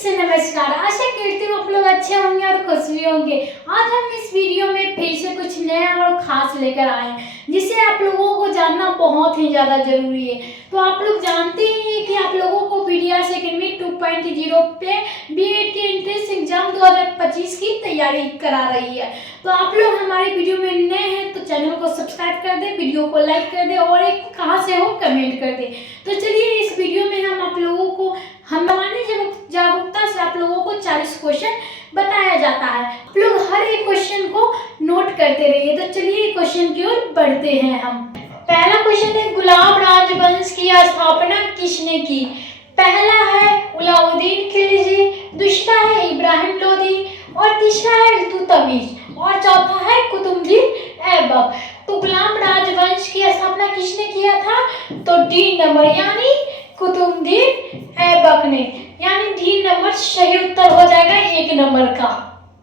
से नमस्कार। आशा करती हूँ आप लोग अच्छे होंगे और खुश भी होंगे। आज हम इस वीडियो में फिर से कुछ नया और खास लेकर आए हैं जिसे आप लोगों को जानना बहुत ही ज़्यादा जरूरी है। तो आप लोग जानते ही हैं कि आप लोगों को विद्यास एकेडमी 2.0 पे बीएड के एंट्रेंस एग्जाम 2025 की तैयारी करा रही है। तो आप लोग हमारे वीडियो में नए हैं तो चैनल को सब्सक्राइब कर दे, वीडियो को लाइक कर दे और एक कहाँ से हो कमेंट कर दे। तो चलिए इस वीडियो में हम आप लोगों को जागरूकता से आप लोगों को 40 क्वेश्चन बताया जाता है। आप लोग हर एक क्वेश्चन को नोट करते रहिए। तो चलिए क्वेश्चन की ओर बढ़ते हैं हम। पहला क्वेश्चन है, गुलाब राजवंश की स्थापना किसने की? पहला है अलाउद्दीन खिलजी, दूसरा है इब्राहिम लोदी और तीसरा है इल्तुतमिश और चौथा है कुतुबुद्दीन ऐबक। तो गुलाब राजवंश की स्थापना किसने किया था? तो डी नंबर यानी कुतुबुद्दीन ऐबक ने, यानी डी नंबर सही उत्तर हो जाएगा 1 नंबर का।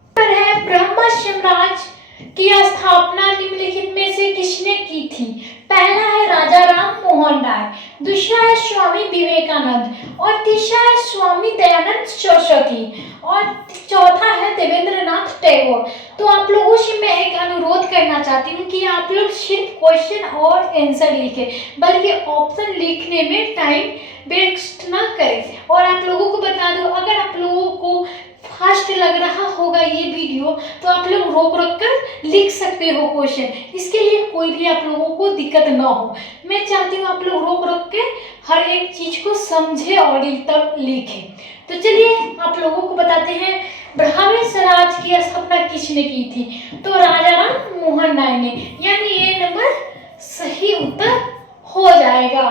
उत्तर है ब्रह्म साम्राज्य की स्थापना निम्नलिखित में से किसने की थी? पहला है राजा राम मोहन राय, दूसरा है स्वामी विवेकानंद और तीसरा है स्वामी दयानंद सरस्वती और चौथा है देवेंद्रनाथ टैगोर। तो आप लोगों से मैं एक अनुरोध करना चाहती हूँ कि आप लोग सिर्फ क्वेश्चन और आंसर लिखें, बल्कि ऑप्शन लिखने में टाइम वेस्ट ना करें। और आप लोगों को बता दूं, अगर आप लोगों को फास्ट लग रहा होगा ये वीडियो तो आप लोग रोक कर लिख सकते हो क्वेश्चन। इसके लिए कोई भी आप लोगों को दिक्कत ना हो। मैं चाहती हूँ आप लोग रोक के हर एक चीज को समझे और तब लिखें। तो चलिए आप लोगों को बताते हैं ब्रह्म स्वराज की स्थापना किसने की थी? तो राजा राम मोहन राय ने, यानी ये नंबर सही उत्तर हो जाएगा।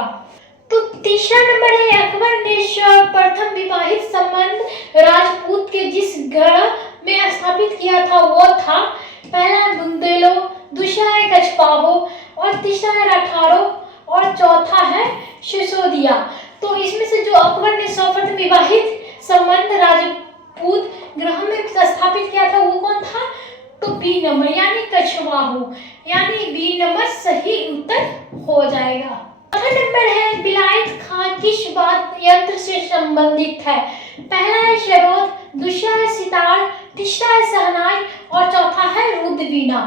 तो तीसरा नंबर है, अकबर ने सर्वप्रथम विवाहित संबंध राजपूत के जिस गढ़ में स्थापित किया था वो था? पहला है बुंदेलो, दूसरा है गजपाहो और तीसरा है राठारो और चौथा है सिसोदिया। तो इसमें से जो अकबर ने सर्वप्रथम विवाहित संबंध राजपूत ग्रह में स्थापित किया था वो कौन था? तो बी नंबर यानी कछवाहो, यानी बी नंबर सही उत्तर हो जाएगा। अगला नंबर है, विलायत खां किस वाद्य यंत्र से संबंधित है? पहला है सरोद, दूसरा है सितार, तीसरा है शहनाई और चौथा है रुद्रवीणा।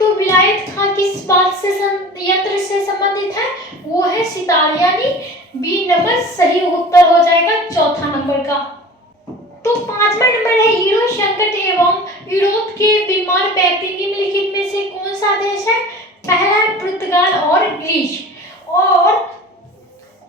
तो विलायत खां किस वाद्य यंत्र से संबंधित है? वो है सितार, यानी बी नंबर सही उत्तर हो जाएगा चौथा नंबर का। तो पांचवा नंबर है, यूरो संकट एवं यूरोप के बीमार व्यक्ति निम्नलिखित में से कौन सा देश है? पहला है पुर्तगाल और ग्रीस और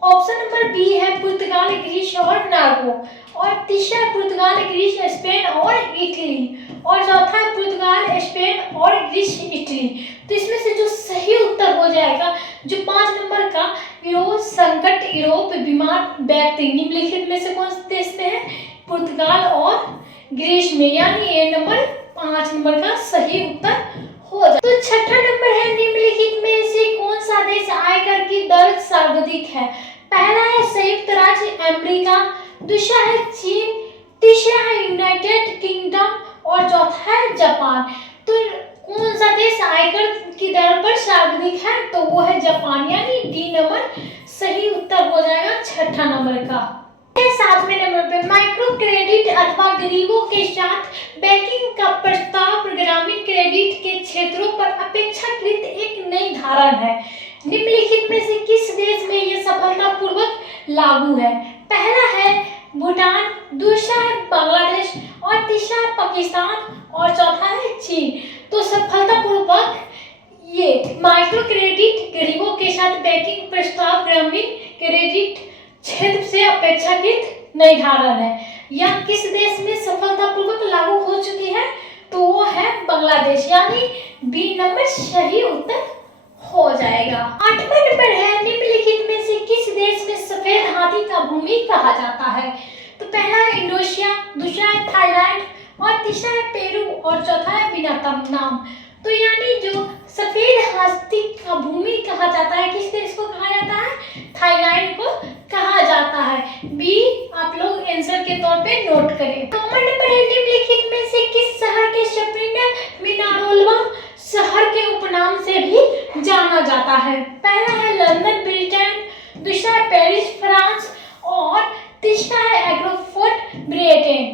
ऑप्शन नंबर बी है पुर्तगाल, ग्रीस और नार्वे और तीसरा पुर्तगाल, ग्रीस, स्पेन और इटली और चौथा है पुर्तगाल, स्पेन और ग्रीस, इटली। तो इसमें से जो सही उत्तर हो जाएगा जो 5 नंबर का, यूरो संकट यूरोप बीमार व्यक्ति निम्नलिखित में से कौन से देश में है? पुर्तगाल और ग्रीस में, यानी ये नंबर 5 नंबर का सही उत्तर हो जाए। तो छठा नंबर है, निम्नलिखित में से कौन सा देश आयकर की दर सर्वाधिक है? पहला है संयुक्त राज्य अमेरिका, दूसरा है चीन, तीसरा है यूनाइटेड किंगडम और चौथा है जापान। तो कौन सा देश आयकर की दर पर सर्वाधिक है? तो वो है जापान, यानी डी नंबर सही उत्तर हो जाएगा छठा नंबर का। 7वें नंबर पे, माइक्रो क्रेडिट अथवा गरीबों के साथ बैंकिंग का प्रस्ताव ग्रामीण क्रेडिट के क्षेत्रों पर अपेक्षाकृत एक नई धारणा है। निम्नलिखित में से किस देश में यह सफलतापूर्वक लागू है? पहला है भूटान, दूसरा है बांग्लादेश और तीसरा है पाकिस्तान और चौथा है चीन। तो सफलतापूर्वक ये माइक्रो क्रेडिट गरीबों के साथ बैंकिंग प्रस्ताव ग्रामीण क्रेडिट क्षेत्र से अपेक्षाकृत नई धारणा है। यह किस देश में सफलतापूर्वक लागू हो चुकी है? तो वो है बांग्लादेश, यानी बी नंबर सही उत्तर हो जाएगा। 8वां नंबर है, निम्नलिखित में से किस देश में सफेद हाथी का भूमि कहा जाता है? तो पहला है इंडोनेशिया, दूसरा है थाईलैंड और तीसरा है पेरू और चौथा है वियतनाम। तो यानी जो सफेद हाथी का भूमि कहा जाता है, किस देश को कहा जाता है? थाईलैंड को कहा जाता है। बी आप लोग आंसर के तौर पे नोट करें। नंबर है, निम्नलिखित में से किस शहर के सप्रीना मिनारोलवा शहर के उपनाम से भी जाना जाता है? पहला है लंदन ब्रिटेन, दूसरा है पेरिस फ्रांस और तीसरा है एग्रोफोर्ट ब्रिटेन।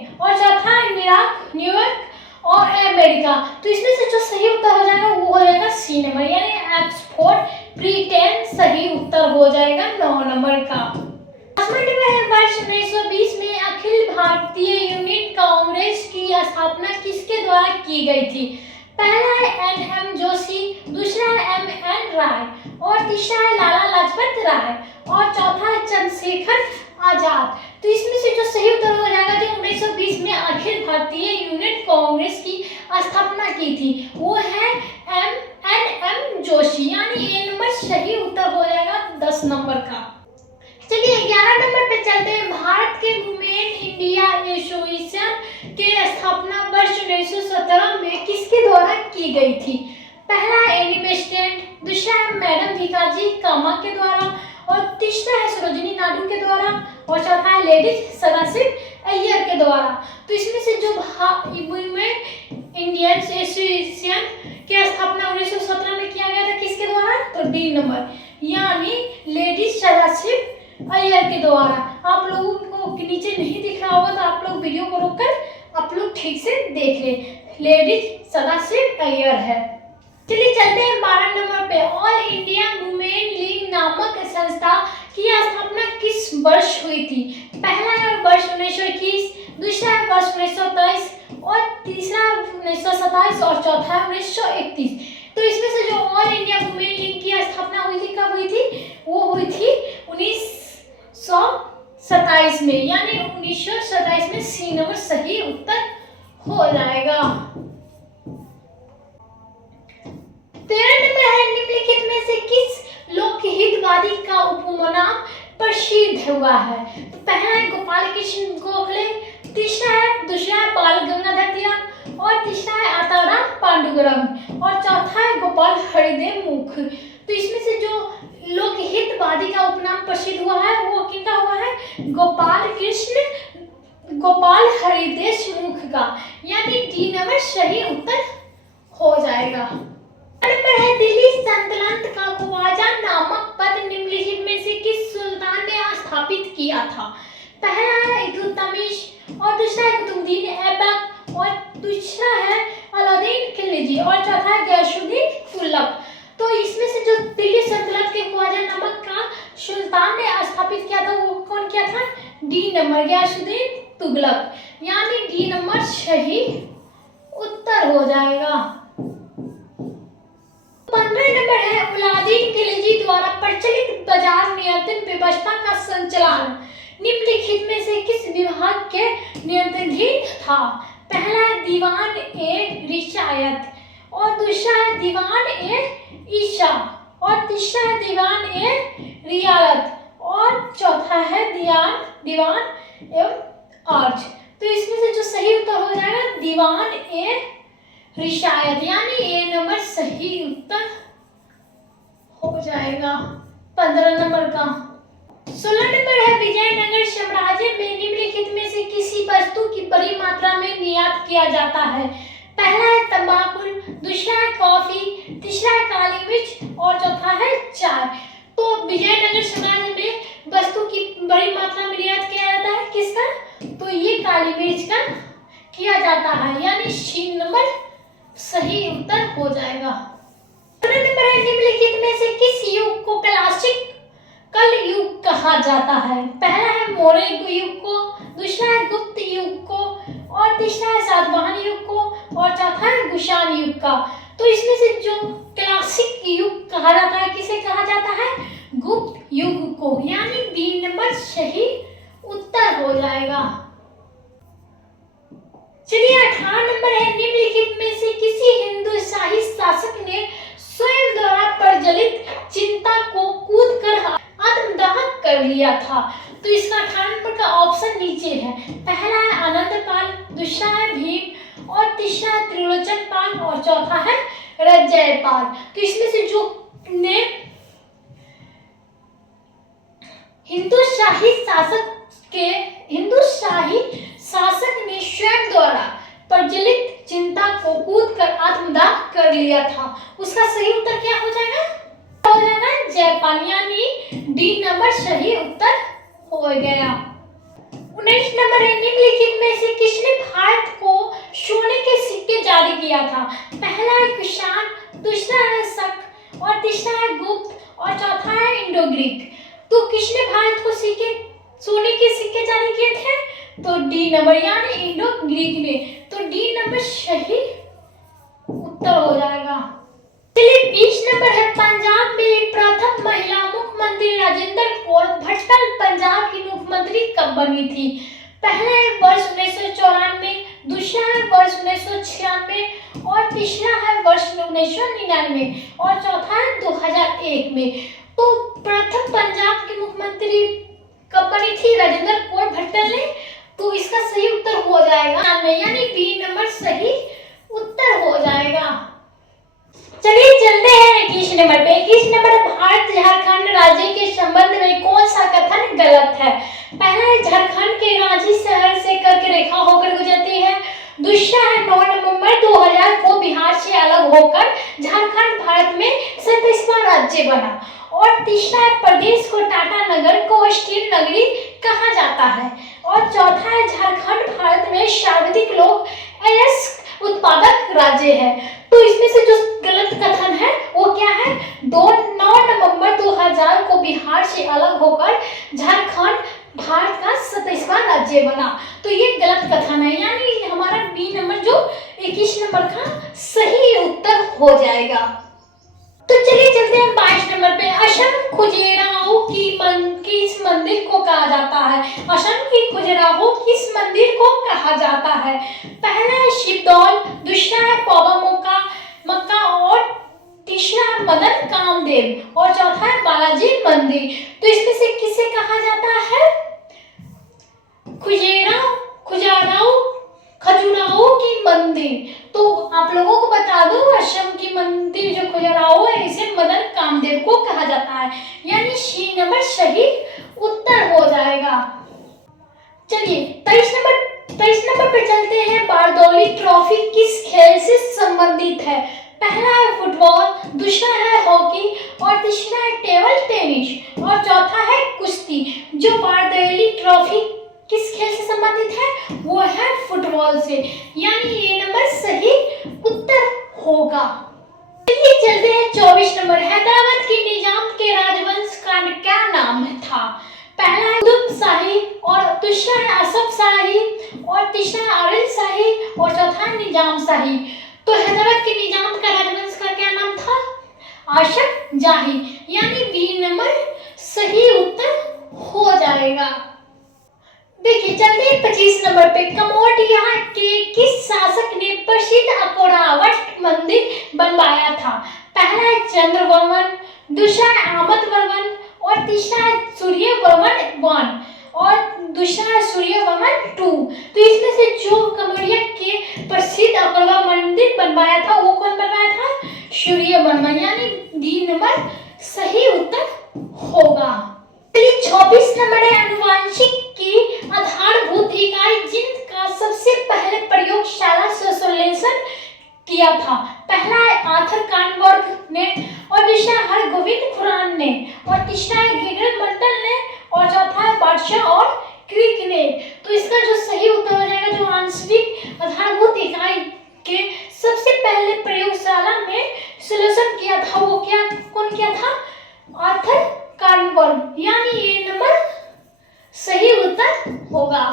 तो इसमें से जो सही उत्तर हो जाएगा वो हो जाएगा सी नंबर, यानी ऑक्सफोर्ड ब्रिटेन सही उत्तर हो जाएगा 9 नंबर का। 10 मिनट में वर्ष 1920 में अखिल भारतीय यूनियन कांग्रेस की स्थापना किसके द्वारा की गई थी? पहला है एन.एम. जोशी, दूसरा है एम.एन. राय और तीसरा है लाला लाजपत राय और चौथा है चंद्रशेखर आजाद। तो इसमें से जो सही उत्तर हो जाएगा जो 1920 में अखिल भारतीय यूनियन कांग्रेस की स्थापना की थी वो है एन.एम. जोशी, यानी ए नंबर सही उत्तर हो जाएगा 10 नंबर का। चलिए 11 नंबर पे चलते हैं। भारत के वुमेन इंडिया एसोसिएशन के स्थापना वर्ष 1917 में किसके द्वारा की गई थी? पहला है एनी बेस्टेंट, दूसरा है मैडम भीकाजी कामा के द्वारा और तीसरा है सरोजिनी नायडू के द्वारा और चौथा है लेडीज सदाशिव अय्यर के द्वारा। तो इसमें से जो वुमेन इंडियन एसोसिएशन की स्थापना 1917 में किया गया था किसके द्वारा? तो डी नंबर, यानी लेडीज सदाशिव अय्यर के द्वारा। आप लोगों को नीचे नहीं दिख रहा होगा तो आप लोग वीडियो को रोककर आप लोग ठीक से देख लें, लेडीज सदाशिव अय्यर है। चलिए चलते हैं 12 नंबर पे। ऑल इंडिया वुमेन लीग नामक संस्था की स्थापना किस वर्ष हुई थी? पहला है वर्ष 1921, दूसरा है वर्ष 1923 और तीसरा 1927 और चौथा है 1931। तो इसमें से जो ऑल इंडिया वुमेन लीग की स्थापना हुई थी कब हुई थी? वो हुई थी 1927 में, यानी 1927 में सी नंबर सही उत्तर हो जाएगा। 13 नंबर है निम्नलिखित में से किस लोकहितवादी का उपनाम प्रसिद्ध हुआ है? तो पहला है गोपाल कृष्ण गोखले, दूसरा है बाल गंगाधर तिलक और तीसरा है आताराम पांडुरंग और चौथा है गोपाल हरिदेव मुख। तो इसमें से जो लोकहितवादी का उपनाम प्रसिद्ध हुआ है वो किनका हुआ है? गोपाल हरिदेव मुख का, यानी डी नंबर सही उत्तर हो जाएगा। नंबर है दिल्ली सल्तनत का ख्वाजा नामक पद निम्नलिखित में से किस सुल्तान ने स्थापित किया था? पहला है इल्तुतमिश और दूसरा है कुतुबुद्दीन ऐबक और दूसरा है अलाउद्दीन खिलजी और चौथा है गयासुद्दीन तुगलक। तो इसमें से जो दिल्ली सल्तनत के ख्वाजा नामक का सुल्तान ने स्थापित किया था वो कौन किया था? डी नंबर गयासुद्दीन तुगलक, यानी डी नंबर सही उत्तर हो जाएगा। 15 नंबर है अलाउद्दीन खिलजी द्वारा प्रचलित बाजार नियंत्रण व्यवस्था का संचालन निम्नलिखित में से किस विभाग के नियंत्रणाधीन था? पहला है दीवान ए रियासत और दूसरा है दीवान ए ईशा और तीसरा है दीवान ए रियासत और चौथा है दीवान एवं अर्ज। तो इसमें से जो सही उत्तर हो जाएगा दीवान ए रियासत, यानी ए नंबर सही उत्तर हो जाएगा 15 नंबर का। 16 नंबर है विजयनगर साम्राज्य में निम्नलिखित में से किसी वस्तु की बड़ी मात्रा में निर्यात किया जाता है? पहला है तंबाकू, दूसरा है कॉफी, तीसरा है काली मिर्च और चौथा है चाय। तो विजयनगर साम्राज्य में वस्तु की बड़ी मात्रा में निर्यात किया जाता है किसका? तो ये काली मिर्च का किया जाता है, यानी सी नंबर सही उत्तर हो जाएगा। 15 नंबर है निम्नलिखित में से किस युग को क्लासिक कल युग कहा जाता है? पहला है मौर्य युग को, दूसरा है गुप्त युग को और तीसरा है सातवाहन युग को और चौथा है कुषाण युग का। तो इसमें से जो क्लासिक युग कहा जाता है किसे कहा जाता है? गुप्त युग को, यानी बी नंबर सही उत्तर हो जाएगा। चलिए 18 नंबर है निम्नलिखित में से किसी हिंदुशाही शासक ने स्वयं द्वारा प्रज्वलित चिंता को कूद कर आत्मदाह कर लिया था? तो इसका 18 नंबर का ऑप्शन नीचे है। पहला है आनंदपाल, दूसरा है भीम और तीसरा है त्रिलोचन पाल और चौथा है रजयपाल। तो इसमें से जो ने हिंदुशाही शासक ने स्वयं द्वारा प्रज्वलित चिंता को कूद कर आत्मदाह कर लिया था, उसका सही उत्तर क्या हो जाएगा? हो जाएगा जयपाल, यानी डी नंबर सही उत्तर हो गया। 19 नंबर है निम्नलिखित में से किसने भारत को सोने के सिक्के जारी किया था। पहला है कुषाण, दूसरा है शक और तीसरा है गुप्त और चौथा है इंडो ग्रीक। तो किसने भारत को सोने के सिक्के जारी किए थे? तो डी नंबर यानी इंडो ग्रीक ने। तो डी नंबर सही उत्तर हो जाएगा। चलिए 20 नंबर है, पंजाब में प्रथम महिला मुख्यमंत्री राजेंद्र कौर भट्टल पंजाब की मुख्यमंत्री कब बनी थी? पहला है वर्ष 1994, दूसरा है वर्ष 1996 और तीसरा है वर्ष 1999 और चौथा है 2001 में। तो प्रथम पंजाब की मुख्यमंत्री कब बनी थी राजेंद्र कौर भट्टल ने? तो इसका सही उत्तर हो जाएगा यानी बी नंबर सही उत्तर हो जाएगा। चलिए चलते हैं 21 नंबर पे। 21 नंबर, भारत झारखंड राज्य के संबंध में कौन सा कथन गलत है? पहला है झारखंड के रांची शहर से कर्क रेखा होकर गुजरती है। दूसरा है 9 नवंबर 2000 को बिहार से अलग होकर झारखंड भारत में 37वां राज्य बना। और तीसरा है प्रदेश को टाटा नगर को स्टील नगरी कहा जाता है। और चौथा है झारखंड भारत में सर्वाधिक लोग अयस्क उत्पादक राज्य है। तो इसमें से जो गलत कथन है वो क्या है? 9 नवंबर 2000 को बिहार से अलग होकर झारखंड भारत का 27वां राज्य बना। तो ये गलत कथन है यानी हमारा बी नंबर जो 21 नंबर का सही उत्तर हो जाएगा। तो चलिए चलते हैं 22 नंबर पे। असम खजुराहो किस मंदिर को कहा जाता है? असम की खजुराहो किस मंदिर को कहा जाता है? पहला है शिवदौल, दूसरा है पौवा मक्का और तीसरा है मदन कामदेव और चौथा है बालाजी मंदिर। तो इसमें से किसे कहा जाता है? खजुराहो की मंदिर। तो आप लोगों को बता दो असम की मंदिर जो खजुराहो है इसे मदन कामदेव को कहा जाता है यानी सी नंबर सही उत्तर हो जाएगा। चलिए 23 नंबर पे चलते हैं। बारदौली ट्रॉफी किस खेल से संबंधित है? पहला है फुटबॉल, दूसरा है हॉकी और तीसरा है टेबल टेनिस और चौथा है कुश्ती। जो बारदौली ट्रॉफी किस खेल से संबंधित है? वो है फुटबॉल से यानी ये नंबर सही उत्तर होगा। चलिए चलते हैं 24 नंबर। हैदराबाद के निजाम के राजवंश का क्या नाम था? पहला है कुतुब शाही और दूसरा है असफ शाही और तीसरा है आदिल शाही और चौथा है निजाम शाही। तो हैदराबाद के निजाम का राजवंश का क्या नाम था? आसफ जाही यानी बी नंबर सही उत्तर हो जाएगा। देखिए चलते हैं 25 नंबर पे। कमोडिया के किस शासक ने प्रसिद्ध अकोरावट मंदिर बनवाया था? पहला है चंद्रवर्मन, दूसरा है आमदवर्मन और तीसरा है सूर्यवर्मन 1 और दूसरा है सूर्यवर्मन 2। तो इसमें से जो कमोडिया के प्रसिद्ध अकोरावट मंदिर बनवाया था वो कौन बनवाया था? सूर्यवर्मन यानी डी नंबर सही उत्तर होगा। 26 नंबर है। आनुवंशिक की आधारभूत इकाई जिनका सबसे पहले प्रयोगशाला संश्लेषण किया था? पहला है आर्थर कॉनबर्ग ने और दूसरा हरगोविंद खुराना ने और तीसरा है गिगर मर्टल ने और चौथा है बादशाह और क्रिक ने। तो इसका जो सही उत्तर हो जाएगा जो आंशिक आधारभूत इकाई के सबसे पहले प्रयोगशाला में संश्लेषण किया था वो कौन किया था? आर्थर कॉनबर्ग यानी ये नंबर सही उत्तर होगा।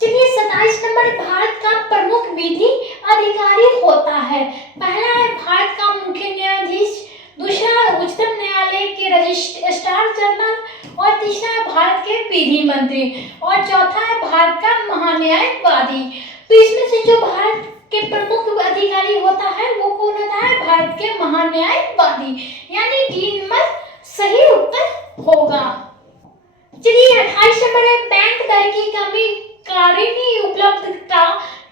चलिए 27 नंबर। भारत का प्रमुख विधि अधिकारी होता है? पहला है भारत का मुख्य न्यायाधीश, दूसरा है उच्चतम न्यायालय के रजिस्ट्रार जनरल और तीसरा है भारत के विधि मंत्री और चौथा है भारत का महान्यायवादी। तो इसमें से जो भारत के प्रमुख अधिकारी होता है वो कौन होता है? भारत के महान्यायवादी यानी डी नंबर सही उत्तर होगा। चलिए 28 नंबर है। बैंक दर की कमी कारणीय उपलब्धता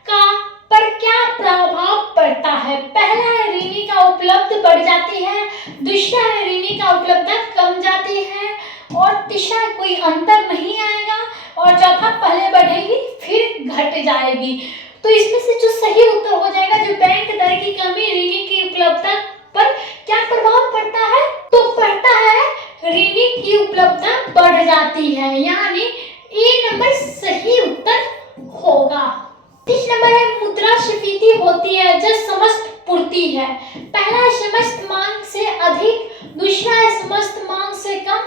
का पर क्या प्रभाव पड़ता है? पहला है ऋणी का उपलब्ध बढ़ जाती है, दूसरा है ऋणी का उपलब्धता कम जाती है और तीसरा कोई अंतर नहीं आएगा और चौथा पहले बढ़ेगी फिर घट जाएगी। तो इसमें से जो सही उत्तर हो जाएगा जो बैंक दर की कमी ऋणी की उपलब्धता पर क्या प्रभाव पड़ता है? तो पड़ता है ऋणी की उपलब्धता बढ़ जाती है यानी ए नंबर सही उत्तर होगा। 30 नंबर है। मुद्रास्फीति मुद्रास्फीति होती है जब समस्त पूर्ति है। पहला है समस्त मांग से अधिक, दूसरा है समस्त मांग से कम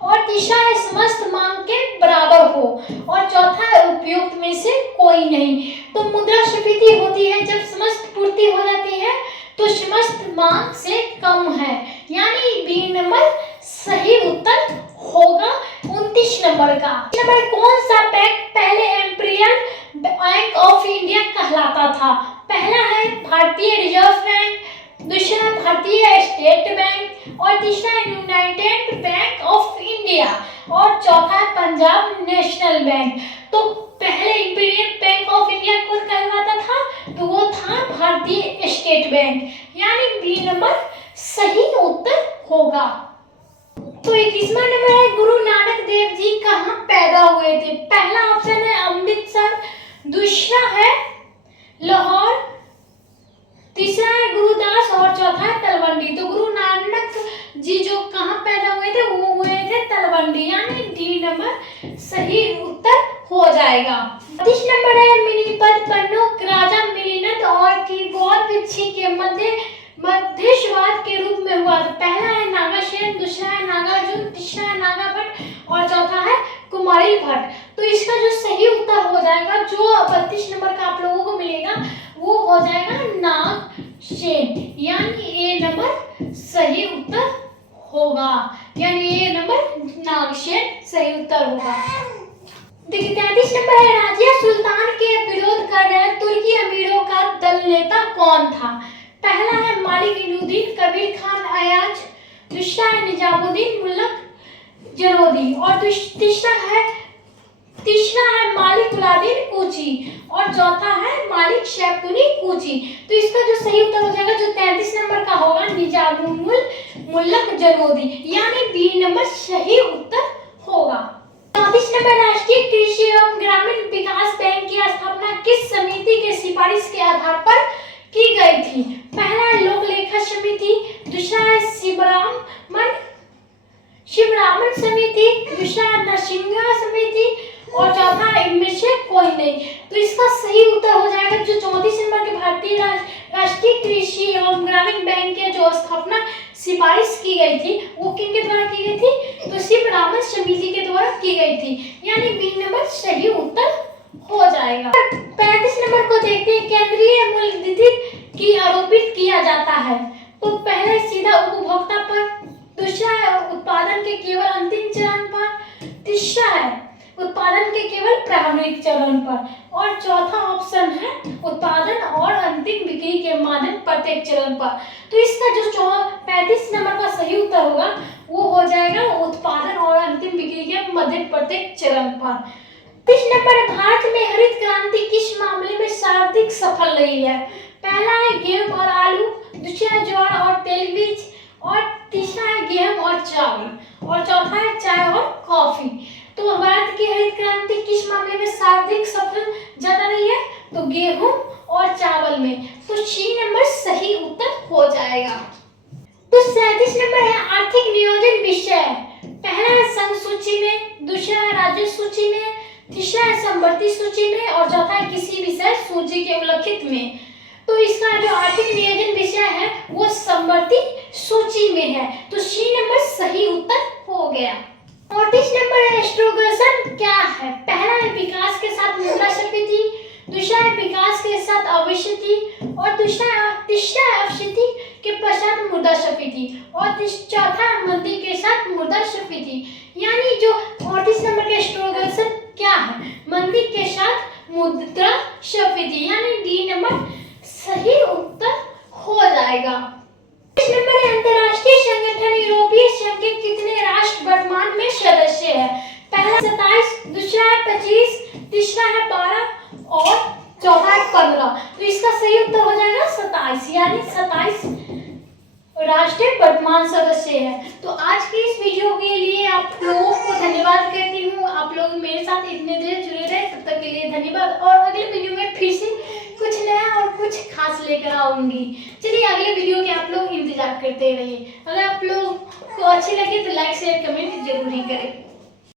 और तीसरा है समस्त मांग के बराबर हो और चौथा है उपयुक्त में से कोई नहीं। तो मुद्रास्फीति होती है जब समस्त पूर्ति हो जाती है तो समस्त मांग से कम है, यानी बी नंबर सही उत्तर होगा 29 नंबर का। नंबर कौन सा बैंक पहले इंपीरियल बैंक ऑफ इंडिया कहलाता था? पहला है भारतीय रिजर्व बैंक, दूसरा भारतीय स्टेट बैंक और तीसरा है यूनाइटेड बैंक ऑफ इंडिया और चौथा है पंजाब नेशनल बैंक। तो पहले इंपीरियल बैंक ऑफ इंडिया कौन कहलाता था? तो वो था भारतीय स्टेट बैंक, यानी बी नंबर सही उत्तर होगा। तो 21वां नंबर है गुरु नानक देव जी कहाँ पैदा हुए थे? पहला ऑप्शन है अमृतसर, दूसरा है लाहौर, तीसरा है गुरुदास और चौथा है तलवंडी। तो गुरु नानक जी जो कहाँ पैदा हुए थे वो हुए थे तलवंडी, यानी डी नंबर सही उत्तर हो जाएगा। 30 नंबर है मिनीपत पन्नू राजा मिलिंद और की गौर बिच्छी के मध्यस्वाद के रूप में हुआ। तो पहला है नागासेन, दूसरा है नागार्जुन, तीसरा है नागाभट्ट और चौथा है कुमारिल भट्ट। तो इसका जो सही उत्तर हो जाएगा, जो 32 नंबर का आप लोगों को मिलेगा, वो हो जाएगा नागसेन, यानी ए नंबर सही उत्तर होगा, यानी ए नंबर नागसेन सही उत्तर होगा। देखिए 33 नंबर है राजिया सुल्तान के विरोध कर रहे तुर्की अमीरों का दल नेता कौन था? पहला है मालिक इनुद्दीन कबीर खान अयाज, दूसरा है निजामुद्दीन मुल्लक जनोदी और तीसरा है मालिक उलादीन कूची और चौथा है मालिक शैफुद्दीन कूची। तो इसका जो सही उत्तर हो जाएगा, जो 33 नंबर का होगा, निजामुद्दीन मुल्लक जनोदी, यानी बी नंबर सही उत्तर होगा। 34 नंबर राष्ट्रीय कृषि एवं ग्रामीण विकास बैंक की स्थापना किस समिति के सिफारिश के आधार पर की गई थी? पहला है लोक लेखा समिति, दूसरा है शिवरामन समिति, दूसरा है नरसिंहा समिति और चौथा है इनमें से कोई नहीं। तो इसका सही उत्तर हो जाएगा, जो 34 नंबर के भारतीय राष्ट्रीय कृषि एवं ग्रामीण बैंक के जो स्थापना सिफारिश की गई थी वो किनके द्वारा की गई थी? तो शिवरामन समिति के द्वारा की गई थी, यानी बी नंबर सही उत्तर हो जाएगा। 35 नंबर को देखते हैं, केंद्रीय मूल्यनिधि की आरोपित किया जाता है। तो पहला सीधा उपभोक्ता पर, दूसरा है उत्पादन के केवल अंतिम चरण पर, तीसरा है उत्पादन के केवल प्रारंभिक चरण पर और चौथा ऑप्शन है उत्पादन और अंतिम बिक्री के माध्यम प्रत्येक चरण पर। तो इसका जो 35 नंबर का सही उत्तर होगा वो हो जाएगा उत्पादन और अंतिम बिक्री के मध्य प्रत्येक चरण पर। 30 नंबर भारत में हरित क्रांति किस मामले में सर्वाधिक सफल रही है? पहला है गेहूं और आलू, दूसरा है ज्वार और तेलबीज और तीसरा है गेहूं और चावल और चौथा है चाय और कॉफी। तो भारत की हरित क्रांति किस मामले में सर्वाधिक सफल ज्यादा रही है? तो गेहूं और चावल में। तो सी नंबर सही उत्तर हो जाएगा। तो 37 नंबर है आर्थिक नियोजन विषय। पहला है संघ सूची में, दूसरा है राज्य सूची में, तीसरा है समवर्ती सूची में और चौथा है किसी विषय सूची के उल्लिखित में। तो इसका जो आर्थिक नियोजन विषय है वो समवर्ती सूची में है, तो सी नंबर सही उत्तर हो गया। 38 नंबर है स्ट्रोगेशन क्या है? पहला है विकास के साथ मुद्रास्फीति, दूसरा है विकास के साथ अविस्फीति और तीसरा है अविस्फीति के पश्चात मुद्रास्फीति और चौथा है मंदी के साथ मुद्रास्फीति, यानी जो 38 नंबर का स्ट्रोगेशन क्या है? मंदी के साथ मुद्रास्फीति, यानी डी नंबर सही उत्तर हो जाएगा। इस नंबर है अंतर्राष्ट्रीय संगठन यूरोपीय संघ के कितने राष्ट्र वर्तमान में सदस्य है? पहला 27, दूसरा है 25, तीसरा है 12 और चौथा है 15। तो इसका सही उत्तर हो जाएगा 27, यानी 27 राष्ट्र वर्तमान सदस्य है। तो आज की इस वीडियो के लिए आप लोगों को धन्यवाद कहती हूँ। आप लोग मेरे साथ इतने देर जुड़े रहे, तब तक के लिए धन्यवाद। और अगले वीडियो में फिर से कुछ नया और कुछ खास लेकर आऊंगी। चलिए अगले वीडियो के आप लोग इंतजार करते रहिए। अगर आप लोग को अच्छी लगे तो लाइक शेयर कमेंट जरूर ही करें।